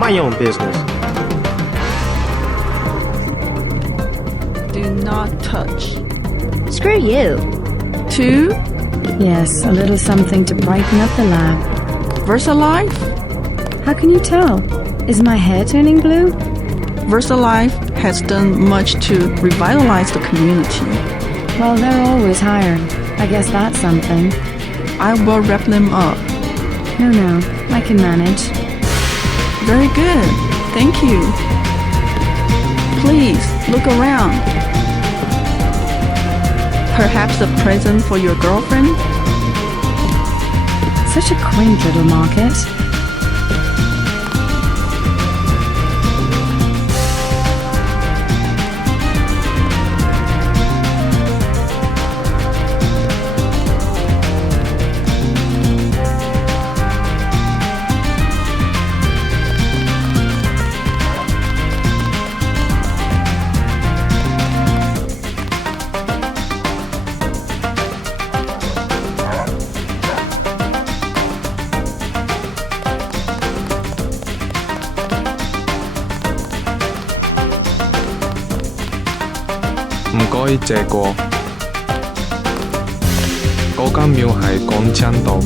My own business. Do not touch. Screw you. 2. Yes, a little something to brighten up the lab. VersaLife? How can you tell? Is my hair turning blue? VersaLife has done much to revitalize the community. Well, they're always hiring. I guess that's something. I will wrap them up. No, I can manage. Very good. Thank you. Please, look around. Perhaps a present for your girlfriend? Such a quaint little market.唔該借過。嗰間廟喺廣昌道。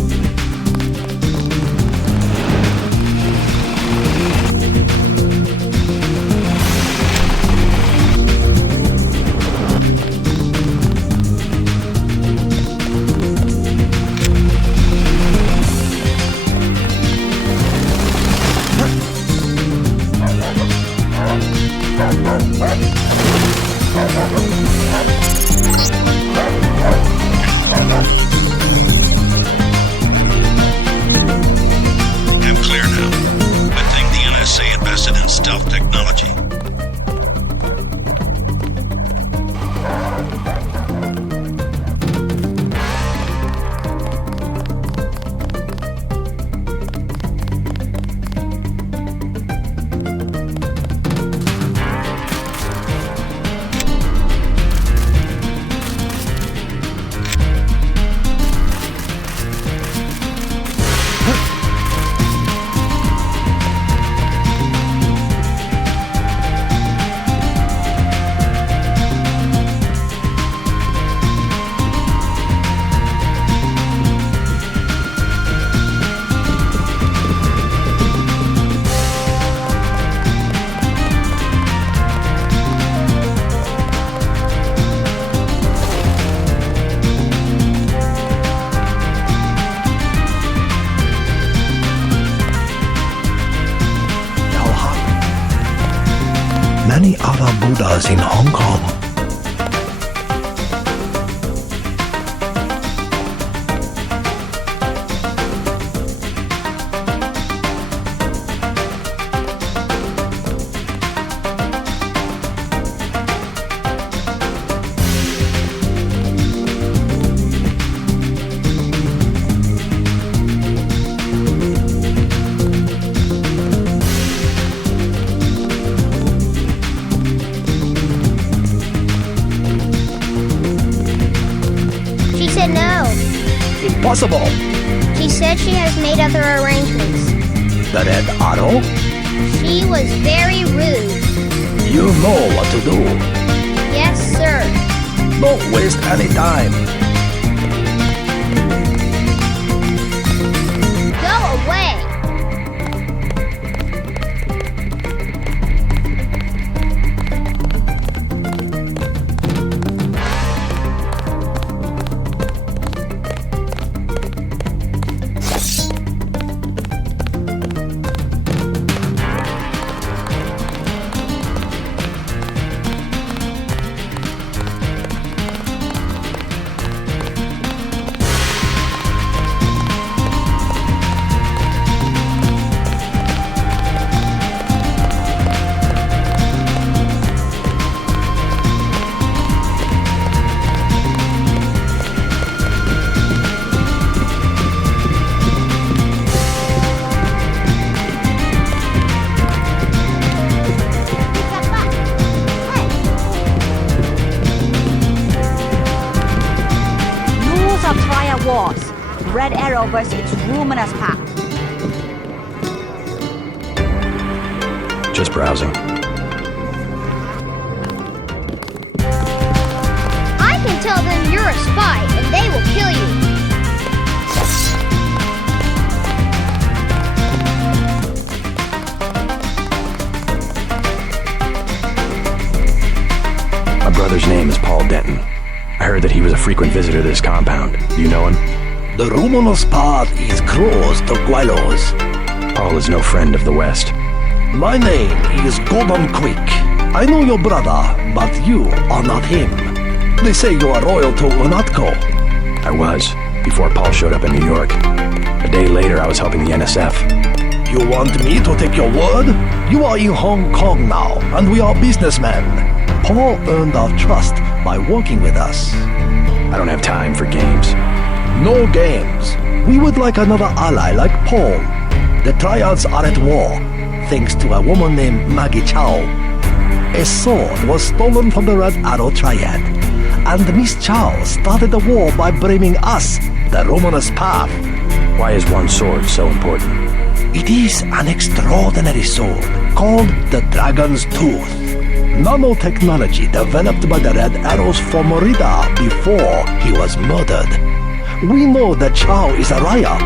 I'm clear now. I think the NSA invested in stealth technology. Many other Buddhas in Hong Kong. She said no. Impossible. She said she has made other arrangements. The red arrow? She was very rude. You know what to do. Yes, sir. Don't waste any time. Go away. Wars. Red Arrow versus its luminous path. Just browsing. I can tell them you're a spy, and they will kill you. My brother's name is Paul Denton. I heard that he was a frequent visitor to this compound. Do you know him? The Romanos path is closed to Guilos. Paul is no friend of the West. My name is Gordon Quick. I know your brother, but you are not him. They say you are loyal to Unatco. I was, before Paul showed up in New York. A day later, I was helping the NSF. You want me to take your word? You are in Hong Kong now, and we are businessmen. Paul earned our trust by working with us. I don't have time for games. No games. We would like another ally like Paul. The Triads are at war, thanks to a woman named Maggie Chow. A sword was stolen from the Red Arrow Triad, and Miss Chow started the war by blaming us, the Romanus Path. Why is one sword so important? It is an extraordinary sword called the Dragon's Tooth. Nanotechnology developed by the Red Arrows for Morida before he was murdered. We know that Chow is a liar,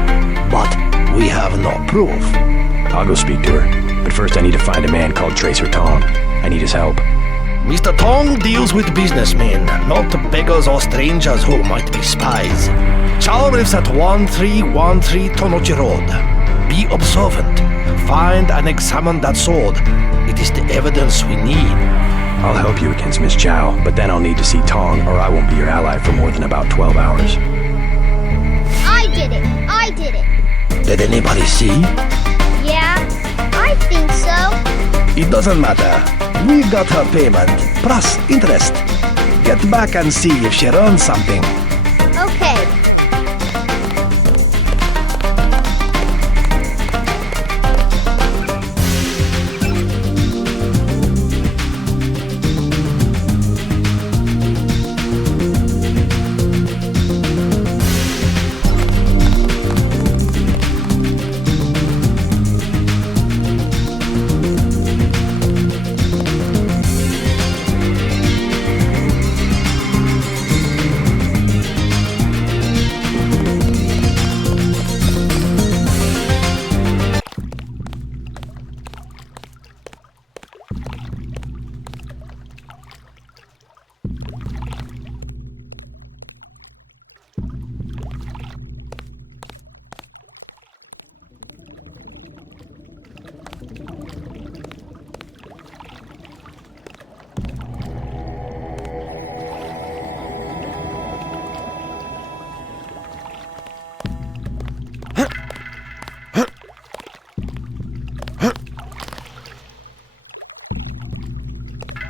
but we have no proof. I'll go speak to her, but first I need to find a man called Tracer Tong. I need his help. Mr. Tong deals with businessmen, not beggars or strangers who might be spies. Chow lives at 1313 Tonochi Road. Be observant. Find and examine that sword. It is the evidence we need. I'll help you against Miss Chow, but then I'll need to see Tong, or I won't be your ally for more than about 12 hours. I did it. I did it. Did anybody see? Yeah, I think so. It doesn't matter. We got her payment, plus interest. Get back and see if she earned something. Okay.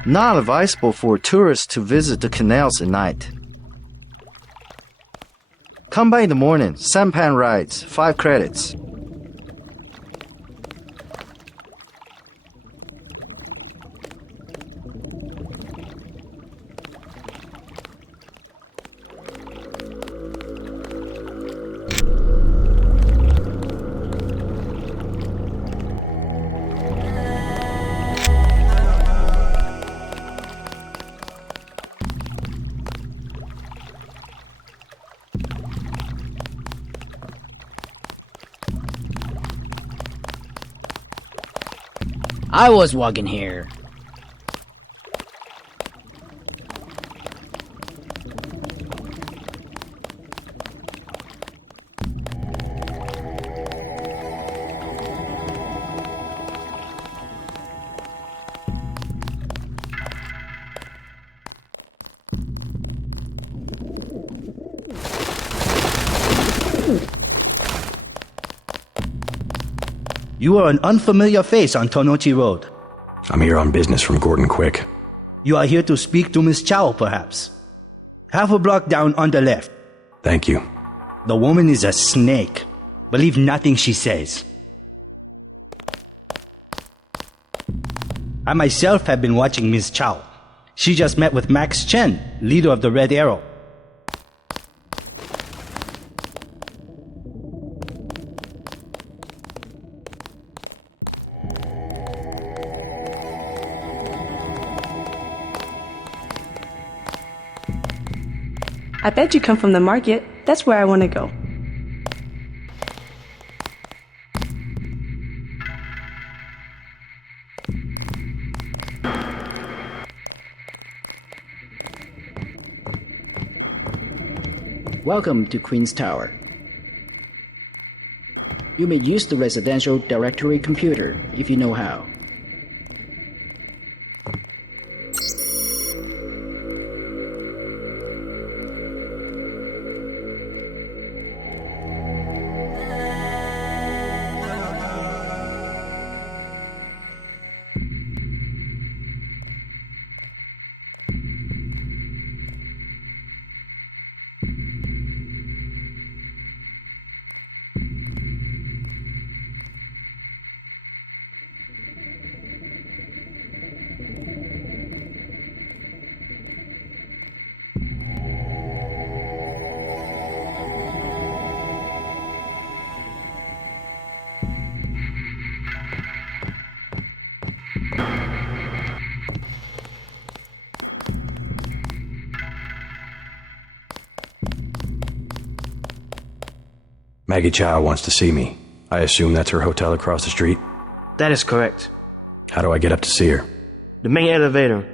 Not advisable for tourists to visit the canals at night. Come by in the morning. Sampan rides, 5 credits. I was walking here. You are an unfamiliar face on Tonochi Road. I'm here on business from Gordon Quick. You are here to speak to Miss Chow, perhaps. Half a block down on the left. Thank you. The woman is a snake. Believe nothing she says. I myself have been watching Miss Chow. She just met with Max Chen, leader of the Red Arrow. I bet you come from the market. That's where I want to go. Welcome to Queen's Tower. You may use the residential directory computer if you know how. Maggie Chow wants to see me. I assume that's her hotel across the street? That is correct. How do I get up to see her? The main elevator.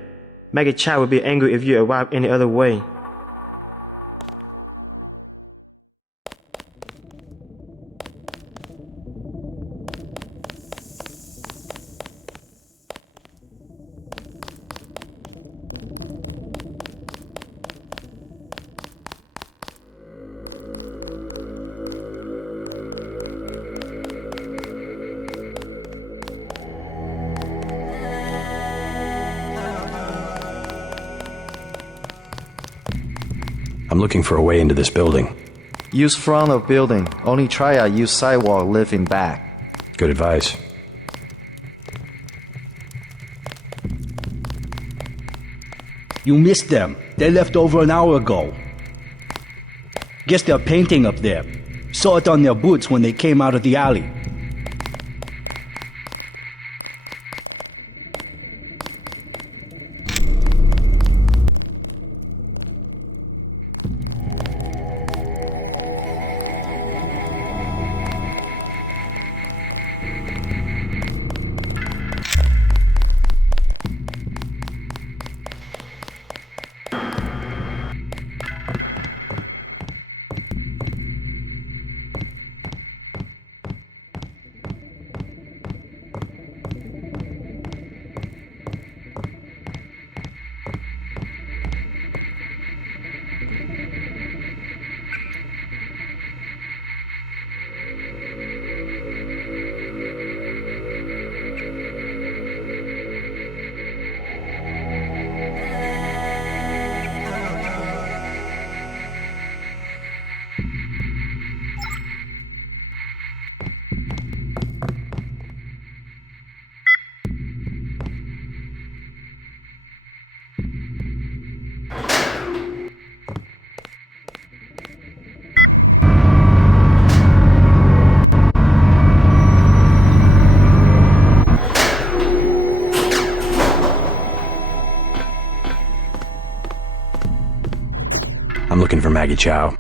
Maggie Chow would be angry if you arrive any other way. I'm looking for a way into this building. Use front of building. Only try out use sidewalk living back. Good advice. You missed them. They left over an hour ago. Guess they're painting up there. Saw it on their boots when they came out of the alley. I'm looking for Maggie Chow.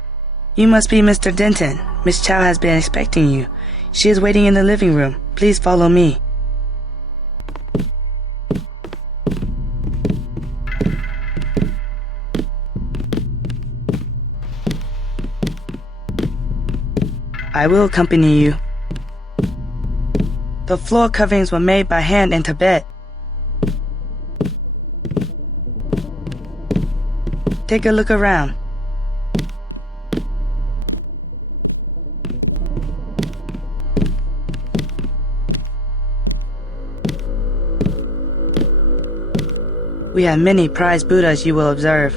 You must be Mr. Denton. Miss Chow has been expecting you. She is waiting in the living room. Please follow me. I will accompany you. The floor coverings were made by hand in Tibet. Take a look around. We have many prized Buddhas you will observe.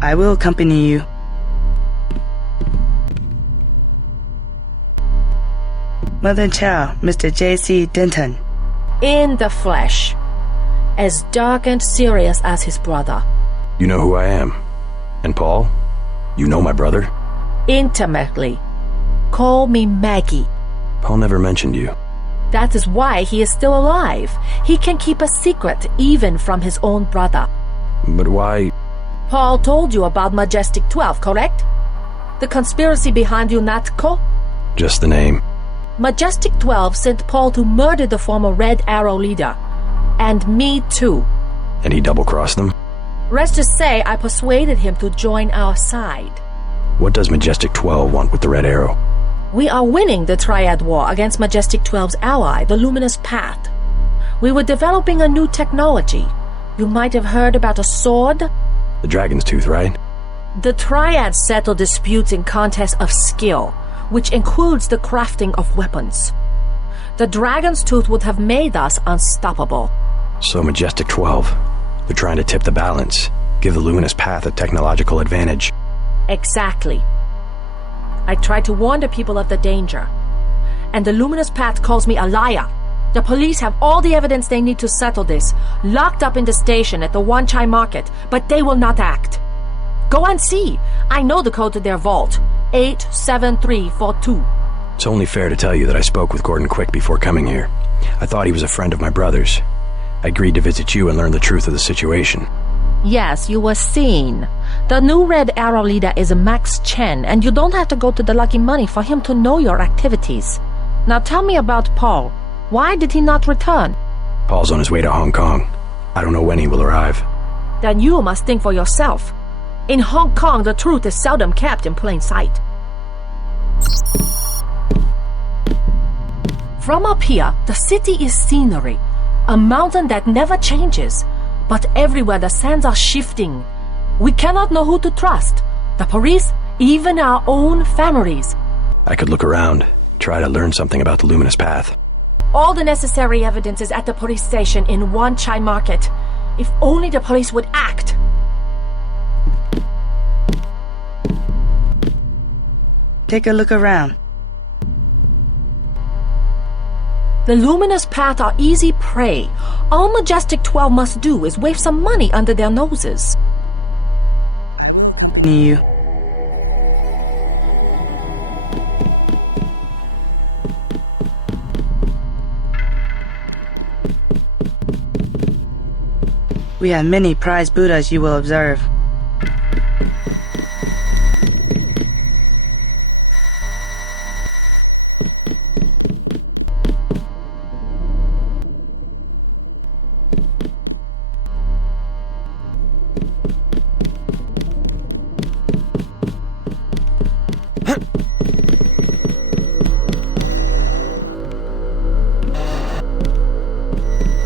I will accompany you. Mother Chow, Mr. J.C. Denton. In the flesh. As dark and serious as his brother. You know who I am. And Paul? You know my brother? Intimately. Call me Maggie. Paul never mentioned you. That is why he is still alive. He can keep a secret even from his own brother. But why? Paul told you about Majestic 12, correct? The conspiracy behind UNATCO? Just the name. Majestic 12 sent Paul to murder the former Red Arrow leader. And me too. And he double-crossed them? Rest to say, I persuaded him to join our side. What does Majestic 12 want with the Red Arrow? We are winning the Triad War against Majestic 12's ally, the Luminous Path. We were developing a new technology. You might have heard about a sword? The Dragon's Tooth, right? The Triads settle disputes in contests of skill, which includes the crafting of weapons. The Dragon's Tooth would have made us unstoppable. So Majestic 12, they're trying to tip the balance, give the Luminous Path a technological advantage. Exactly. I tried to warn the people of the danger. And the Luminous Path calls me a liar. The police have all the evidence they need to settle this, locked up in the station at the Wanchai Market, but they will not act. Go and see. I know the code to their vault. 87342. It's only fair to tell you that I spoke with Gordon Quick before coming here. I thought he was a friend of my brother's. I agreed to visit you and learn the truth of the situation. Yes, you were seen. The new Red Arrow leader is Max Chen, and you don't have to go to the Lucky Money for him to know your activities. Now tell me about Paul. Why did he not return? Paul's on his way to Hong Kong. I don't know when he will arrive. Then you must think for yourself. In Hong Kong, the truth is seldom kept in plain sight. From up here, the city is scenery, a mountain that never changes. But everywhere the sands are shifting. We cannot know who to trust. The police, even our own families. I could look around, try to learn something about the Luminous Path. All the necessary evidence is at the police station in Wanchai Market. If only the police would act. Take a look around. The Luminous Path are easy prey. All Majestic 12 must do is wave some money under their noses. You. We have many prized Buddhas, you will observe.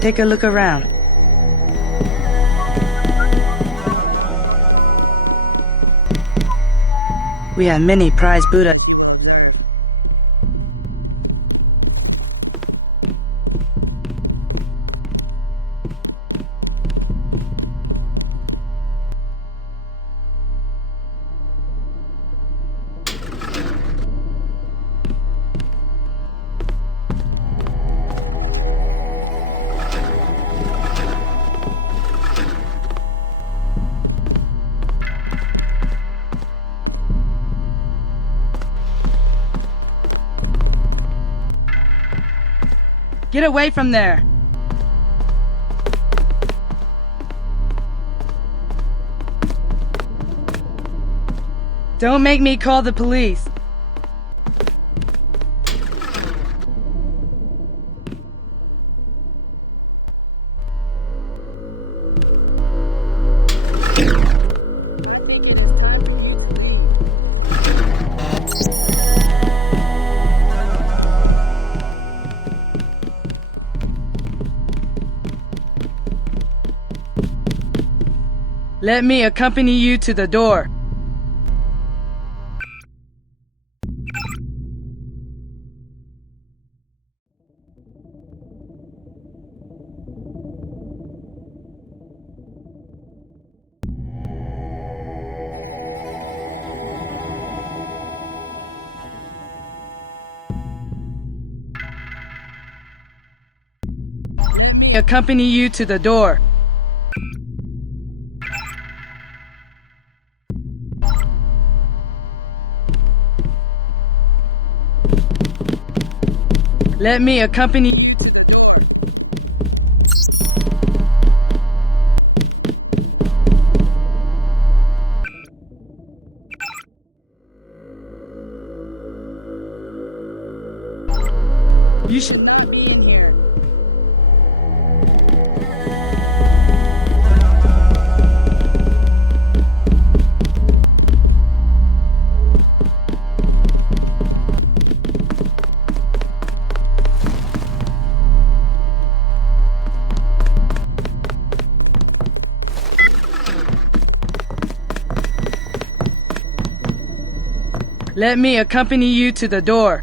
Take a look around. We have many prized Buddha. Get away from there! Don't make me call the police. Let me accompany you to the door. Accompany you to the door. Let me accompany. You should. Let me accompany you to the door.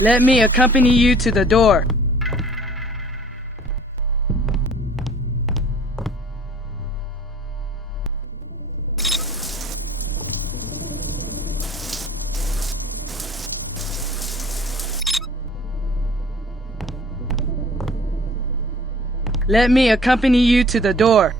Let me accompany you to the door. Let me accompany you to the door.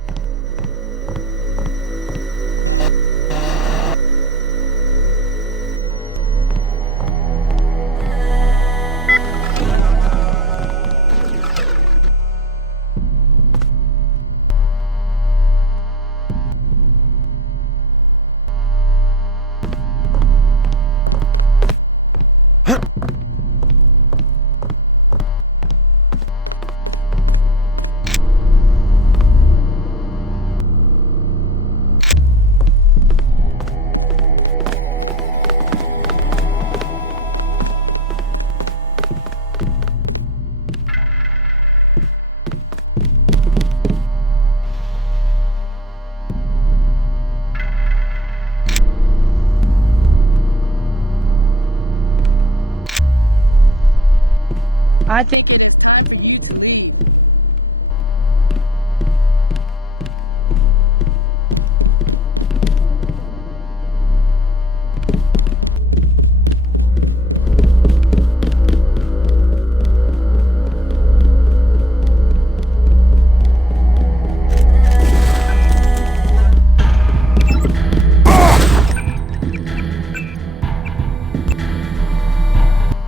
I think.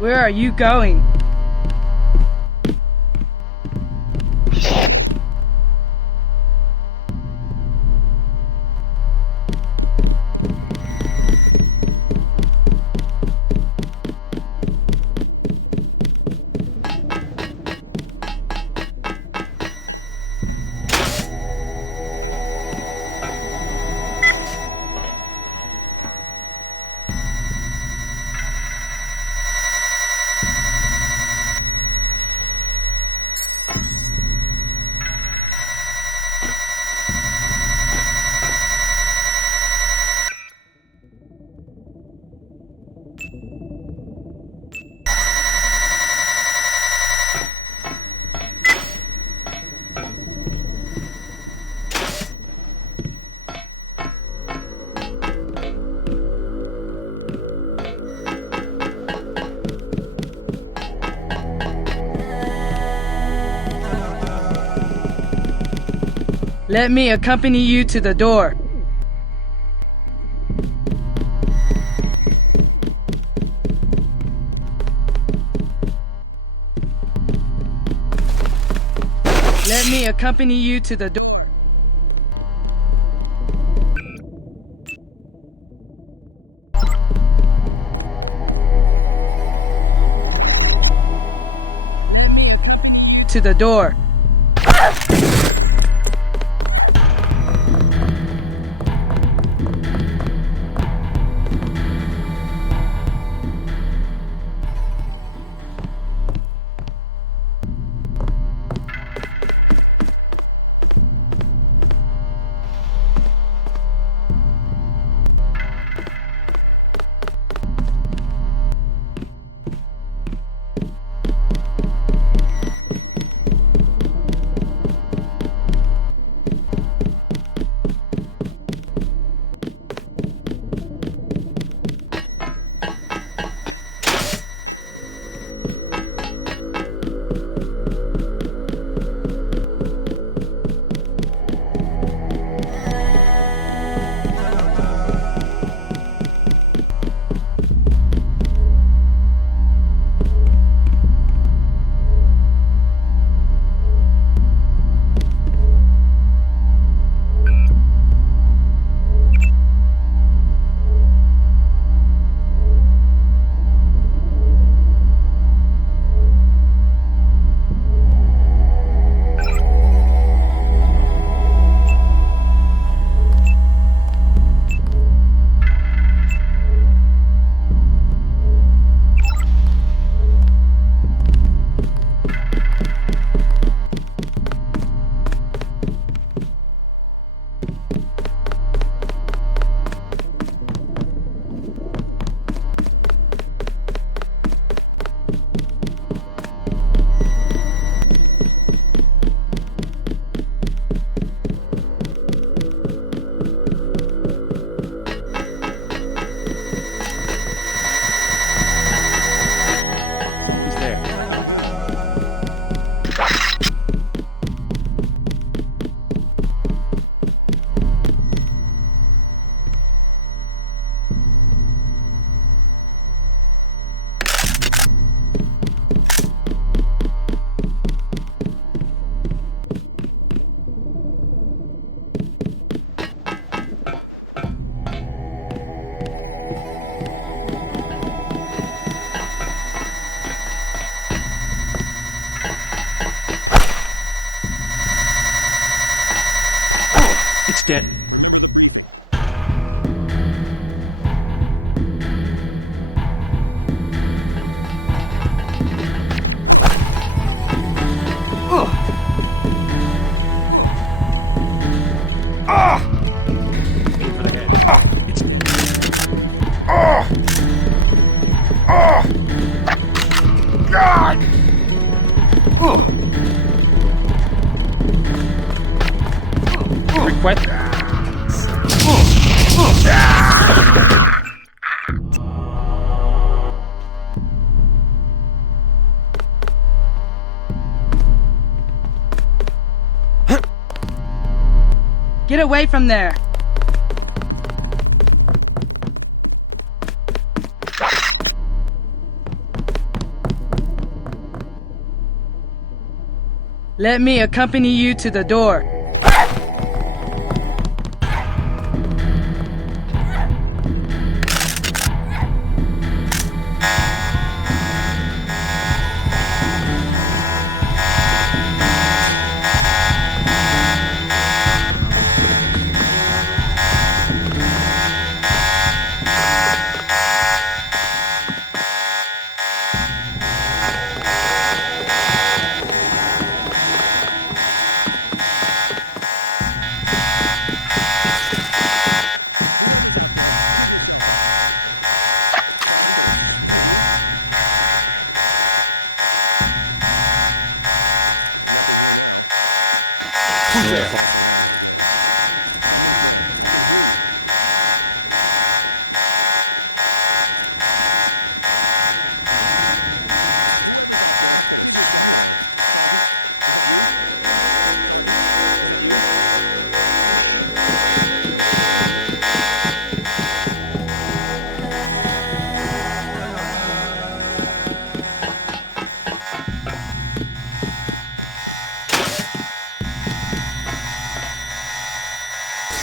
Where are you going? Let me accompany you to the door. Let me accompany you to the door. To the door. It's dead. Aim for the head. It's... God! Request... Get away from there! Let me accompany you to the door.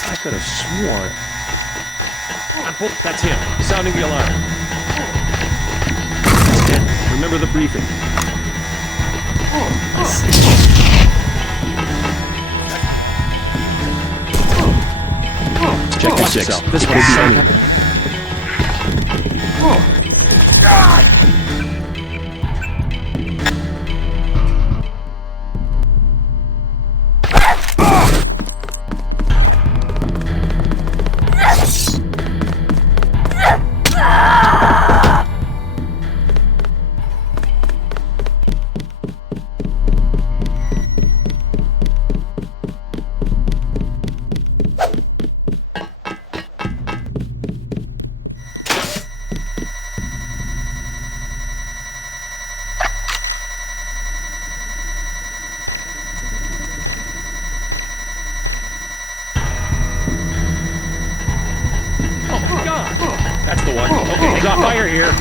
I could have sworn. That's him, sounding the alarm. That's him. Remember the briefing. Check your six. This will be any. That's the one. Okay, drop fire here.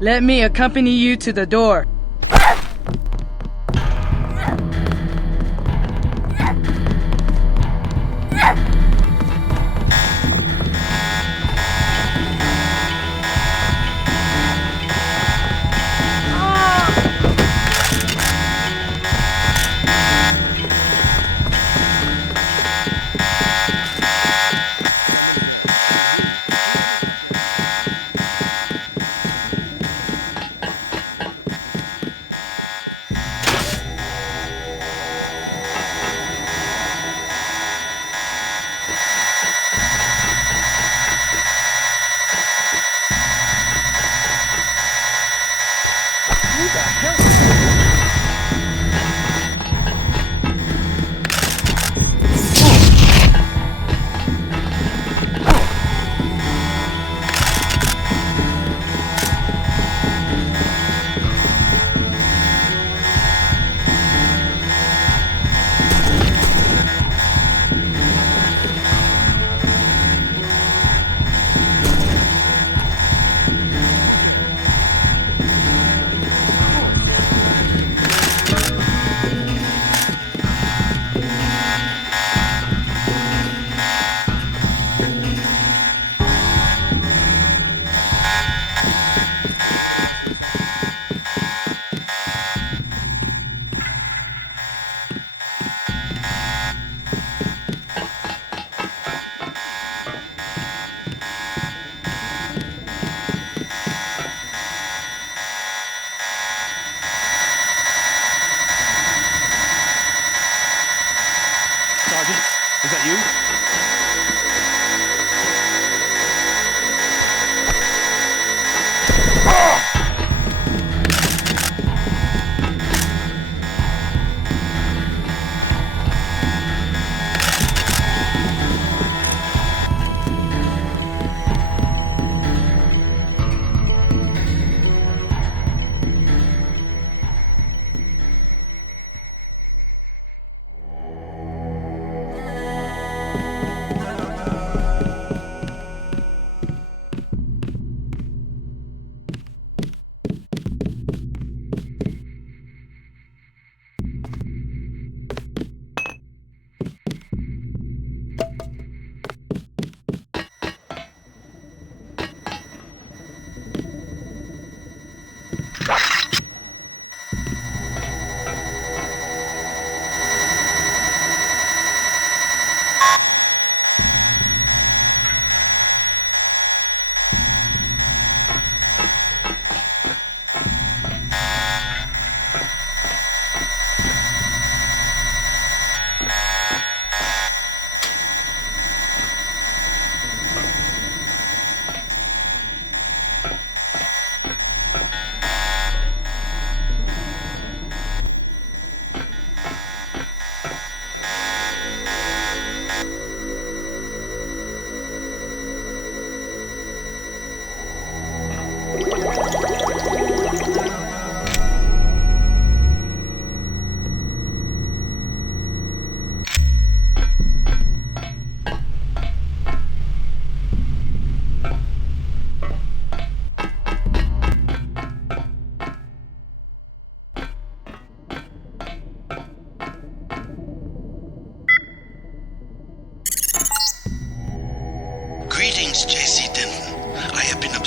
Let me accompany you to the door.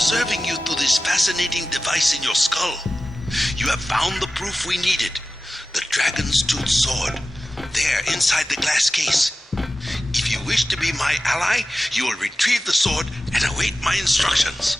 observing you through this fascinating device in your skull. You have found the proof we needed. The dragon's tooth sword. There, inside the glass case. If you wish to be my ally, you will retrieve the sword and await my instructions.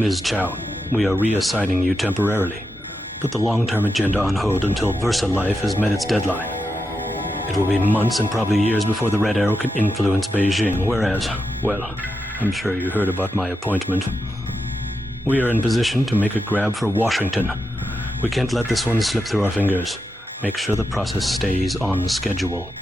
Ms. Chow, we are reassigning you temporarily. Put the long-term agenda on hold until Versa Life has met its deadline. It will be months and probably years before the Red Arrow can influence Beijing, whereas, well, I'm sure you heard about my appointment. We are in position to make a grab for Washington. We can't let this one slip through our fingers. Make sure the process stays on schedule.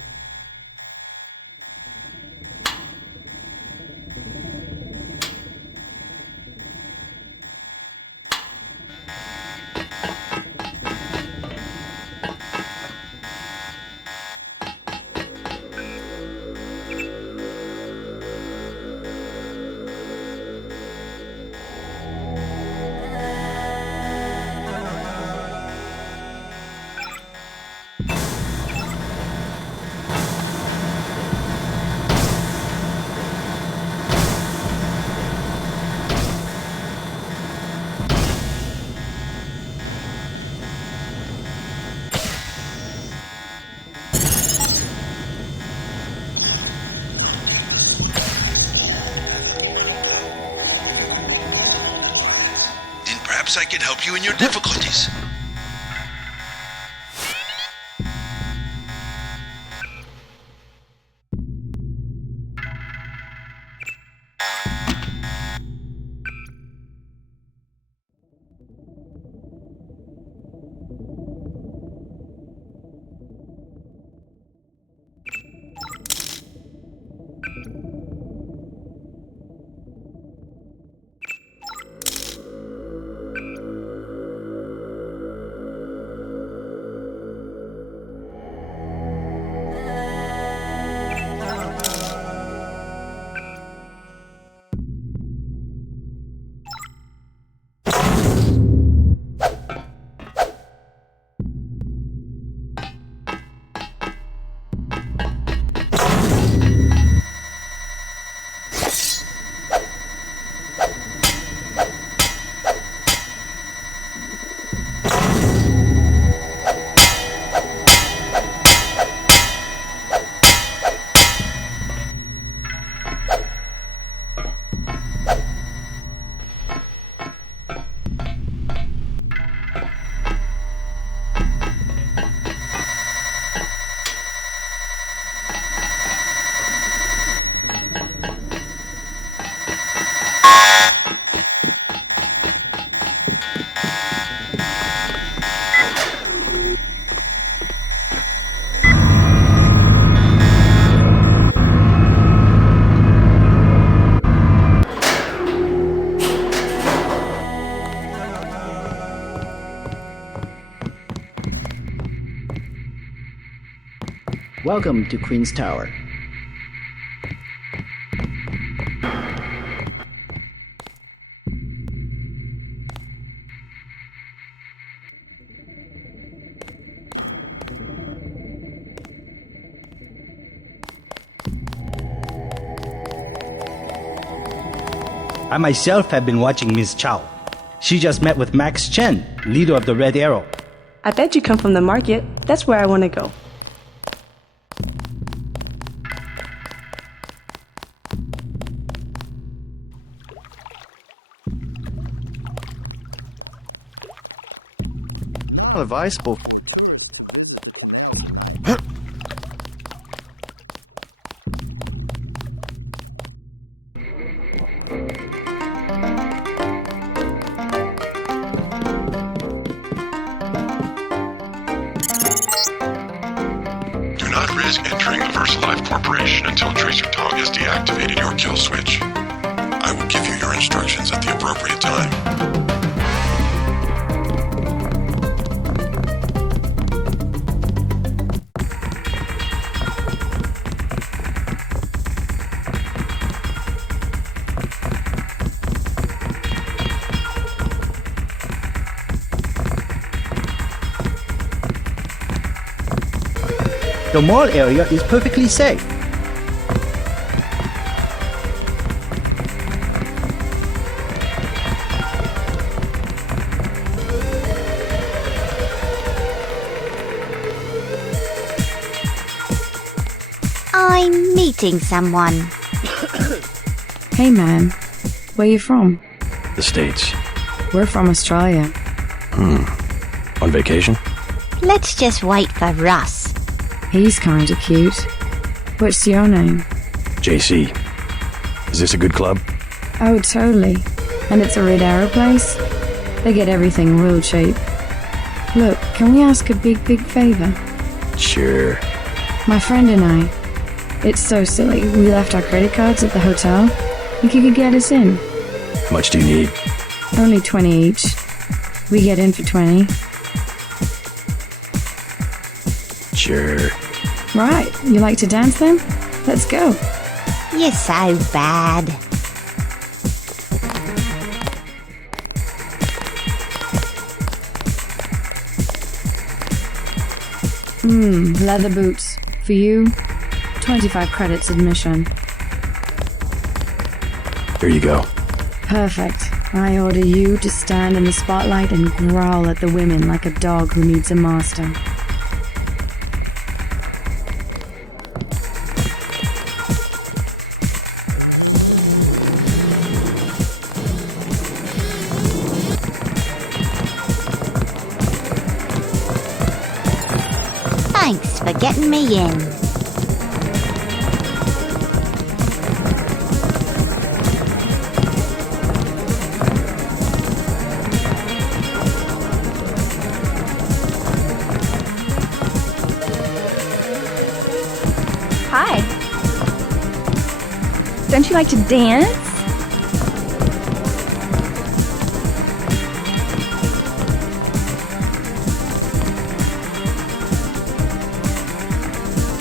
Perhaps I can help you in your difficulties. Welcome to Queen's Tower. I myself have been watching Miss Chow. She just met with Max Chen, leader of the Red Arrow. I bet you come from the market. That's where I want to go. Advisable. Do not risk entering the VersaLife Corporation until Tracer Tong has deactivated your kill switch. I will give you your instructions at the appropriate time. The mall area is perfectly safe. I'm meeting someone. Hey man, where you from? The States. We're from Australia. On vacation? Let's just wait for Russ. He's kinda cute. What's your name? JC. Is this a good club? Oh, totally. And it's a Red Arrow place? They get everything real cheap. Look, can we ask a big favor? Sure. My friend and I. It's so silly. We left our credit cards at the hotel. Think you could get us in? How much do you need? Only 20 each. We get in for 20. Sure. Right, you like to dance then? Let's go. You're so bad. Leather boots. For you, 25 credits admission. Here you go. Perfect. I order you to stand in the spotlight and growl at the women like a dog who needs a master. Thanks for getting me in. Hi. Don't you like to dance?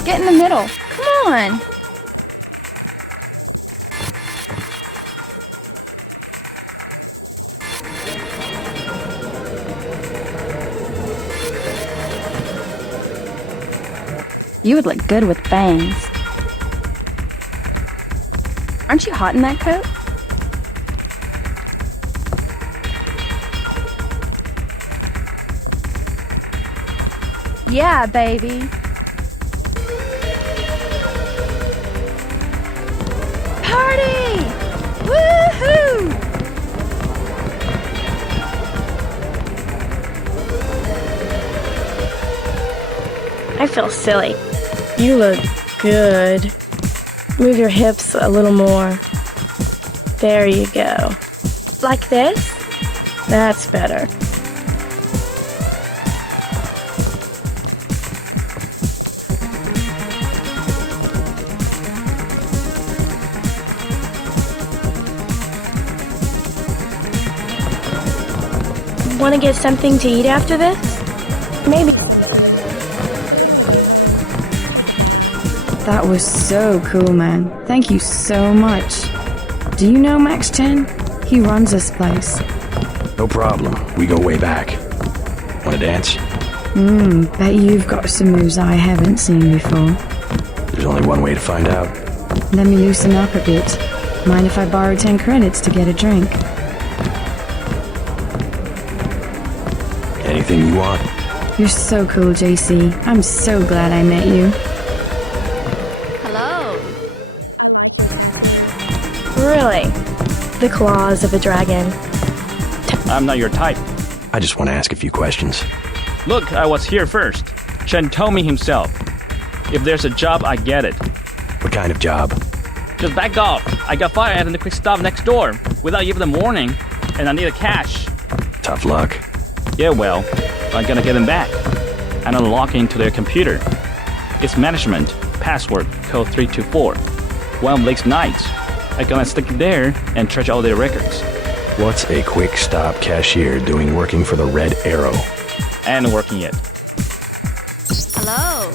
Get in the middle. Come on. You would look good with bangs. Aren't you hot in that coat? Yeah, baby. Party! Woohoo! I feel silly. You look good. Move your hips a little more. There you go. Like this? That's better. Want to get something to eat after this? Maybe. That was so cool, man. Thank you so much. Do you know Max Chen? He runs this place. No problem. We go way back. Wanna dance? Bet you've got some moves I haven't seen before. There's only one way to find out. Let me loosen up a bit. Mind if I borrow 10 credits to get a drink? Anything you want? You're so cool, JC. I'm so glad I met you. Really? The claws of a dragon. I'm not your type. I just want to ask a few questions. Look, I was here first. Chen told me himself. If there's a job, I get it. What kind of job? Just back off. I got fired at the quick stop next door without even a warning, and I need a cash. Tough luck. Yeah, well, I'm gonna get them back. And unlock into their computer. It's management, password, code 324. One of Blake's nights. I'm gonna stick it there and trash all their records. What's a quick stop cashier doing working for the Red Arrow? And working it. Hello.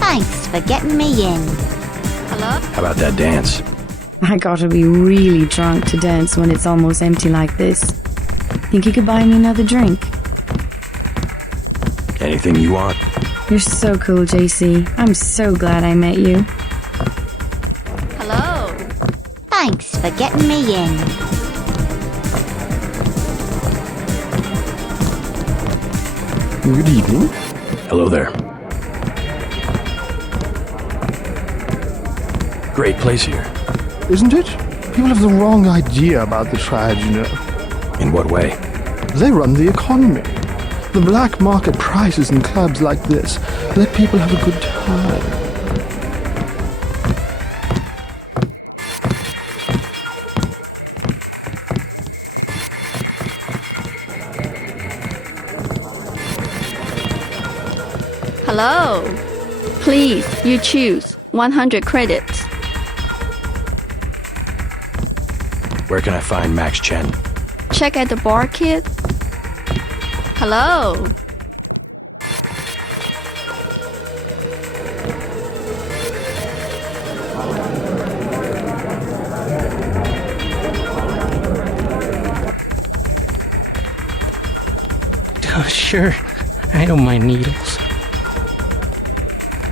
Thanks for getting me in. Hello? How about that dance? I gotta be really drunk to dance when it's almost empty like this. Think you could buy me another drink? Anything you want? You're so cool, JC. I'm so glad I met you. Hello. Thanks for getting me in. Good evening. Hello there. Great place here. Isn't it? People have the wrong idea about the trad, you know. In what way? They run the economy. The black market prices in clubs like this let people have a good time. Hello. Please, you choose 100 credits. Where can I find Max Chen? Check at the bar, kid. Hello. Oh, sure. I don't mind needles.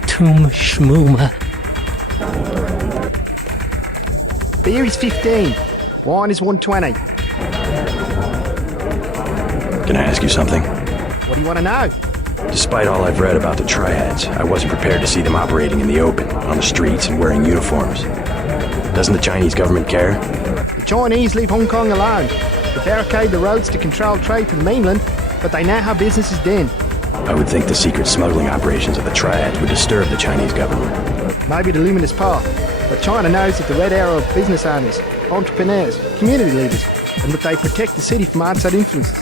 Toom schmooma. Beer is 15. Wine is 120. Can I ask you something? What do you want to know? Despite all I've read about the triads, I wasn't prepared to see them operating in the open, on the streets, and wearing uniforms. Doesn't the Chinese government care? The Chinese leave Hong Kong alone. They barricade the roads to control trade to the mainland, but they know how business is done. I would think the secret smuggling operations of the triads would disturb the Chinese government. Maybe the luminous path, but China knows that the Red Arrow are business owners, entrepreneurs, community leaders, and that they protect the city from outside influences.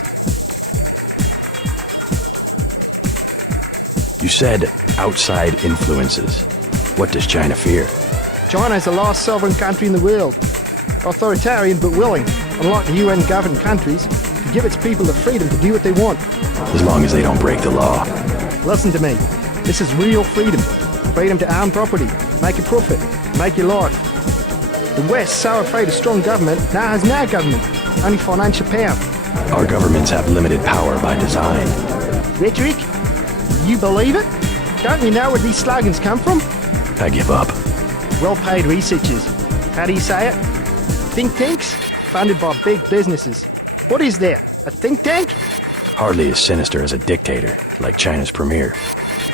You said outside influences. What does China fear? China is the last sovereign country in the world. Authoritarian but willing, unlike the UN-governed countries, to give its people the freedom to do what they want. As long as they don't break the law. Listen to me. This is real freedom. Freedom to own property, make a profit, make your life. The West, so afraid of strong government, now has no government, only financial power. Our governments have limited power by design. Rhetoric? You believe it? Don't you know where these slogans come from? I give up. Well-paid researchers. How do you say it? Think tanks? Funded by big businesses. What is that? A think tank? Hardly as sinister as a dictator, like China's premier.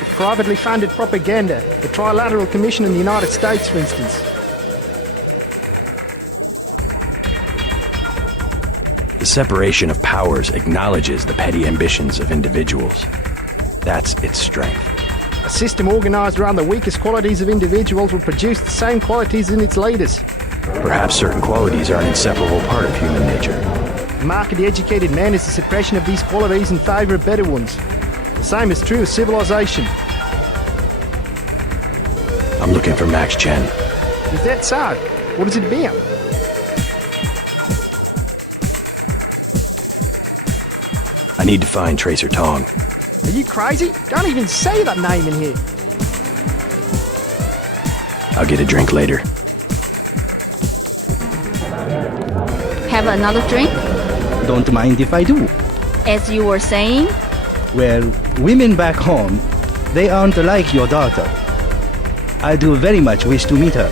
It's privately funded propaganda. The Trilateral Commission in the United States, for instance. The separation of powers acknowledges the petty ambitions of individuals. That's its strength. A system organized around the weakest qualities of individuals will produce the same qualities in its leaders. Perhaps certain qualities are an inseparable part of human nature. The mark of the educated man is the suppression of these qualities in favor of better ones. The same is true of civilization. I'm looking for Max Chen. Is that so? What is it about? I need to find Tracer Tong. Are you crazy? Don't even say that name in here. I'll get a drink later. Have another drink? Don't mind if I do. As you were saying? Well, women back home, they aren't like your daughter. I do very much wish to meet her.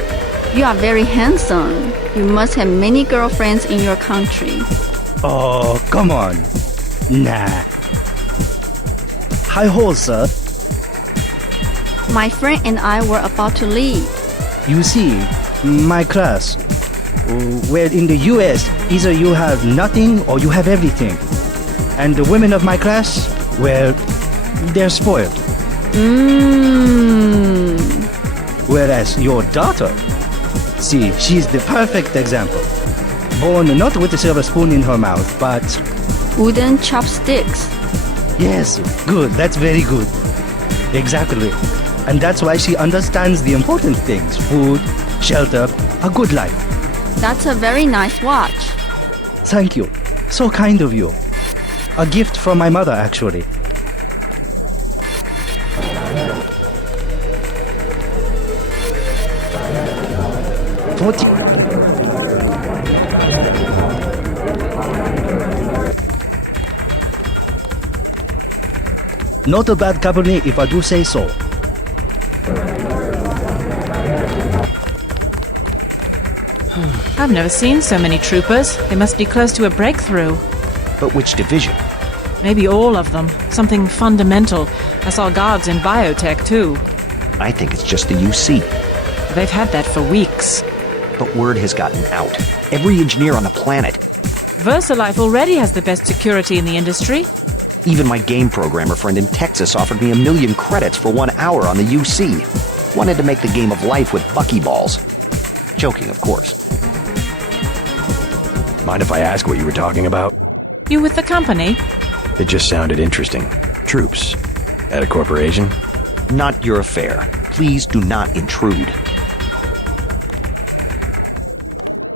You are very handsome. You must have many girlfriends in your country. Oh, come on. Nah. Hi-ho, sir. My friend and I were about to leave. You see, my class, well, in the US, either you have nothing or you have everything. And the women of my class, well, they're spoiled. Whereas your daughter, see, she's the perfect example. Born not with a silver spoon in her mouth, but... wooden chopsticks. Yes, good, that's very good. Exactly. And that's why she understands the important things. Food, shelter, a good life. That's a very nice watch. Thank you. So kind of you. A gift from my mother, actually. Not a bad Cabernet if I do say so. I've never seen so many troopers. They must be close to a breakthrough. But which division? Maybe all of them. Something fundamental. I saw guards in biotech, too. I think it's just the UC. They've had that for weeks. But word has gotten out. Every engineer on the planet. VersaLife already has the best security in the industry. Even my game programmer friend in Texas offered me 1 million credits for 1 hour on the UC. Wanted to make the game of life with buckyballs. Joking, of course. Mind if I ask what you were talking about? You with the company? It just sounded interesting. Troops. At a corporation? Not your affair. Please do not intrude.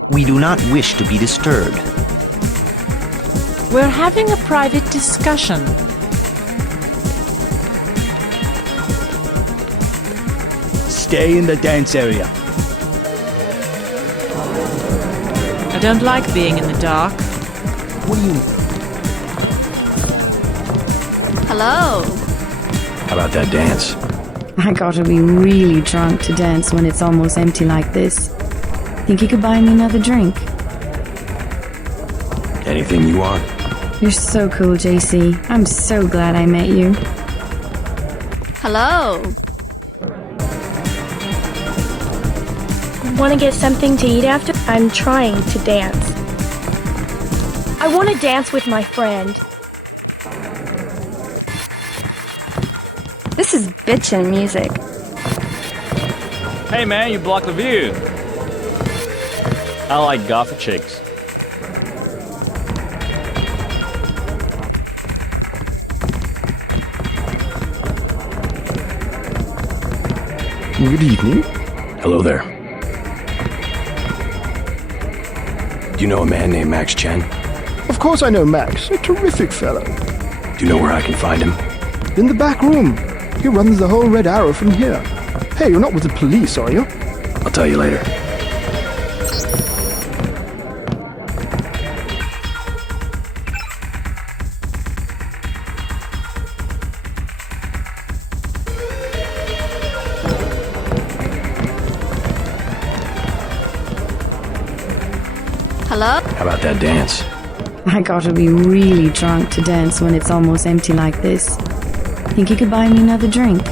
We do not wish to be disturbed. We're having a private discussion. Stay in the dance area. I don't like being in the dark. What do you... Hello. How about that dance? I gotta be really drunk to dance when it's almost empty like this. Think you could buy me another drink? Anything you want? You're so cool, JC. I'm so glad I met you. Hello. Want to get something to eat after? I'm trying to dance. I want to dance with my friend. This is bitchin' music. Hey man, you blocked the view. I like goth chicks. Good evening. Hello there. Do you know a man named Max Chen? Of course I know Max, a terrific fellow. Do you know where I can find him? In the back room. He runs the whole Red Arrow from here. Hey, you're not with the police, are you? I'll tell you later. Hello? How about that dance? I gotta be really drunk to dance when it's almost empty like this. Think you could buy me another drink?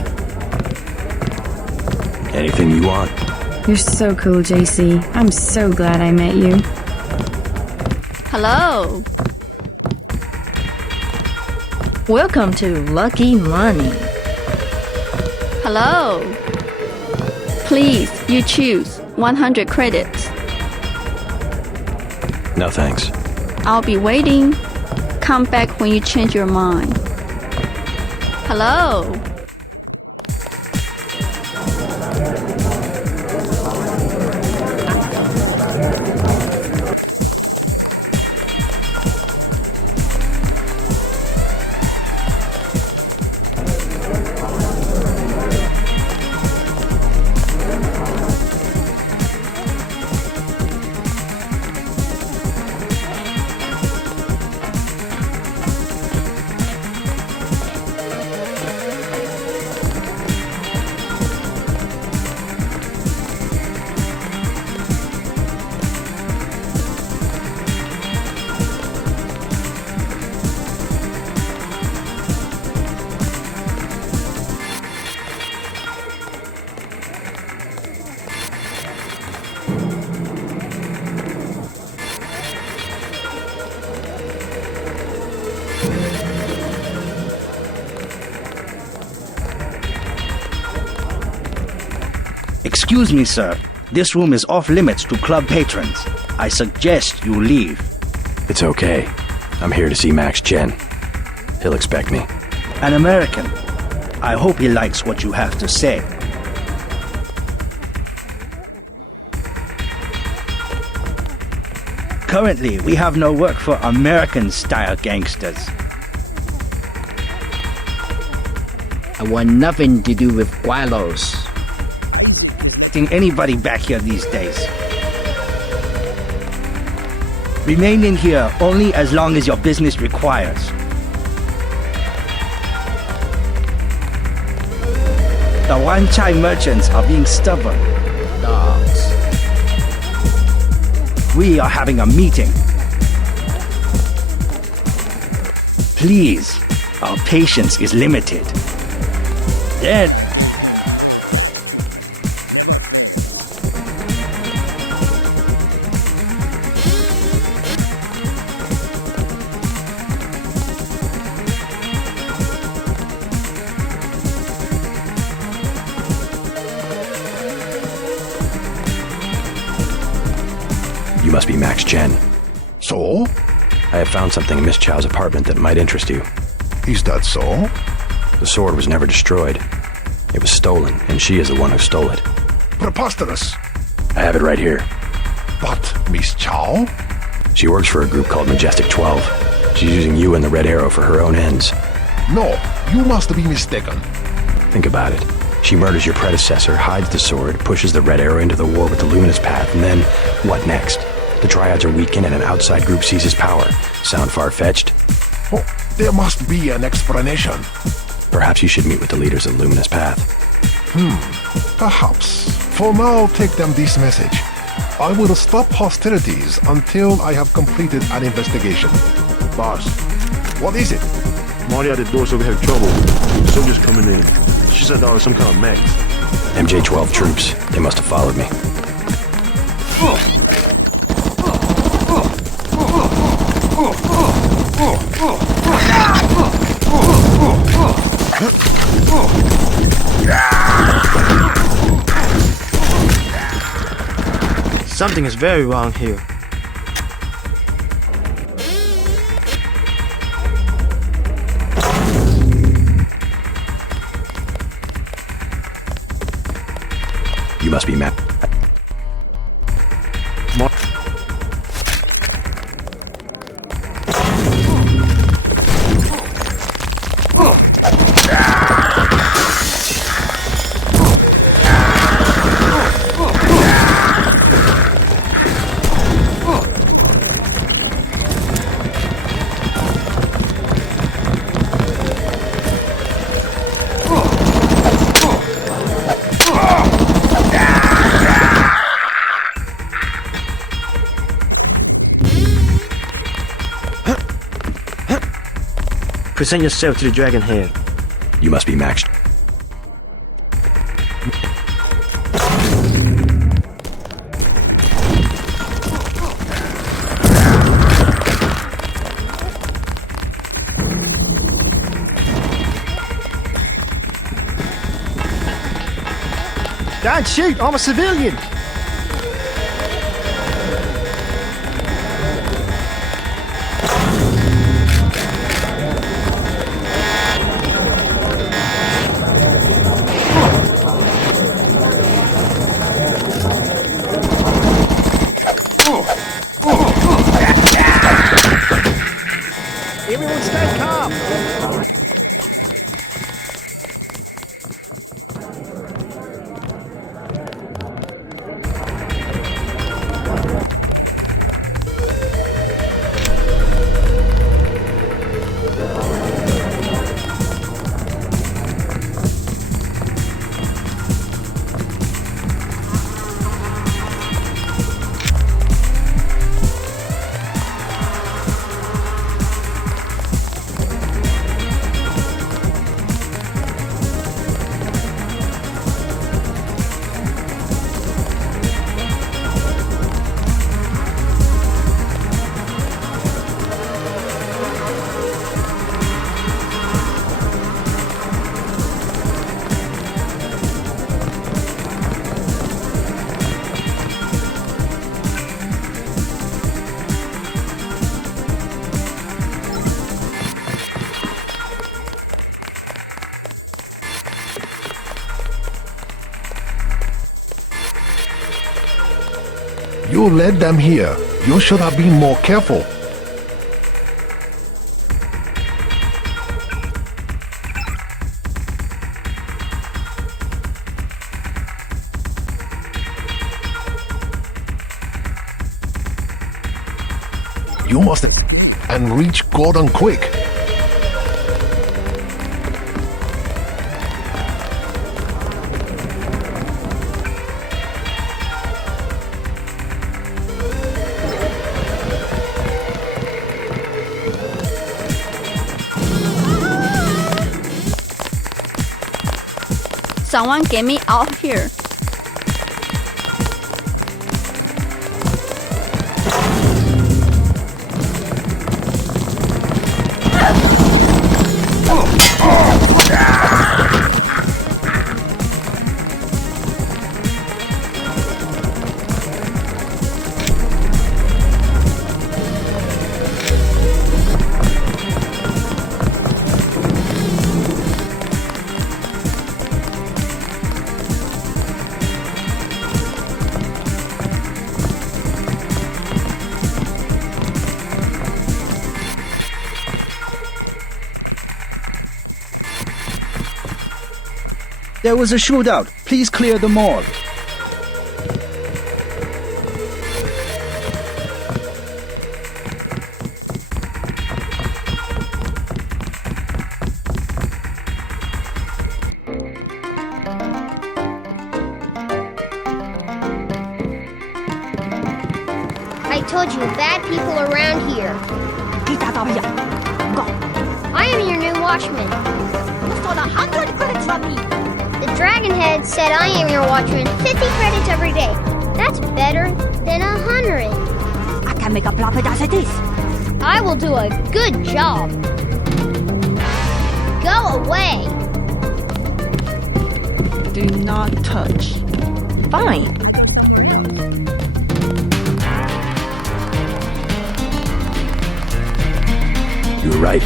Anything you want. You're so cool, JC. I'm so glad I met you. Hello. Welcome to Lucky Money. Hello. Please, you choose 100 credits. No thanks. I'll be waiting. Come back when you change your mind. Hello. Excuse me, sir. This room is off limits to club patrons. I suggest you leave. It's okay. I'm here to see Max Chen. He'll expect me. An American. I hope he likes what you have to say. Currently, we have no work for American-style gangsters. I want nothing to do with gualos. Anybody back here these days. Remain in here only as long as your business requires. The one-chai merchants are being stubborn. Dogs. We are having a meeting. Please, our patience is limited. Dead. You must be Max Chen. So? I have found something in Miss Chow's apartment that might interest you. Is that so? The sword was never destroyed. It was stolen, and she is the one who stole it. Preposterous. I have it right here. But Miss Chow? She works for a group called Majestic 12. She's using you and the Red Arrow for her own ends. No, you must be mistaken. Think about it. She murders your predecessor, hides the sword, pushes the Red Arrow into the war with the Luminous Path, and then, what next? The Triads are weakened and an outside group seizes power. Sound far-fetched? Oh, there must be an explanation. Perhaps you should meet with the leaders of the Luminous Path. Perhaps. For now, take them this message. I will stop hostilities until I have completed an investigation. Boss, what is it? Marty at the door, so we have trouble. Soldiers coming in. She said there was some kind of mech. MJ-12 troops. They must have followed me. Something is very wrong here. You must be Matt. Present yourself to the dragon head. You must be Max. Don't shoot, I'm a civilian. Everyone stay calm. You led them here. You should have been more careful. You must and reach Gordon quick. Someone get me out of here. There was a shootout. Please clear the mall. I told you, bad people around here. I I am your new watchman. You stole 100 credits from me. The Dragonhead said I am your watchman 50 credits every day. That's better than 100. I can make a profit as it is. I will do a good job. Go away. Do not touch. Fine. You were right.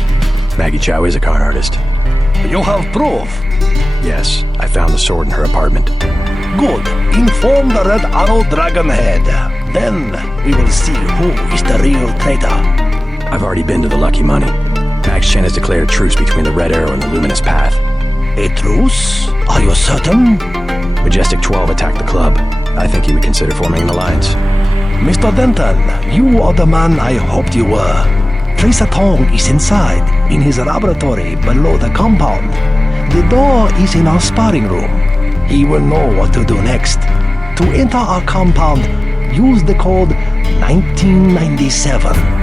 Maggie Chow is a con artist. You have proof. Yes, I found the sword in her apartment. Good. Inform the Red Arrow Dragonhead. Then we will see who is the real traitor. I've already been to the Lucky Money. Max Chen has declared a truce between the Red Arrow and the Luminous Path. A truce? Are you certain? Majestic 12 attacked the club. I think he would consider forming an alliance. Mr. Denton, you are the man I hoped you were. Tracer Tong is inside, in his laboratory below the compound. The door is in our sparring room. He will know what to do next. To enter our compound, use the code 1997.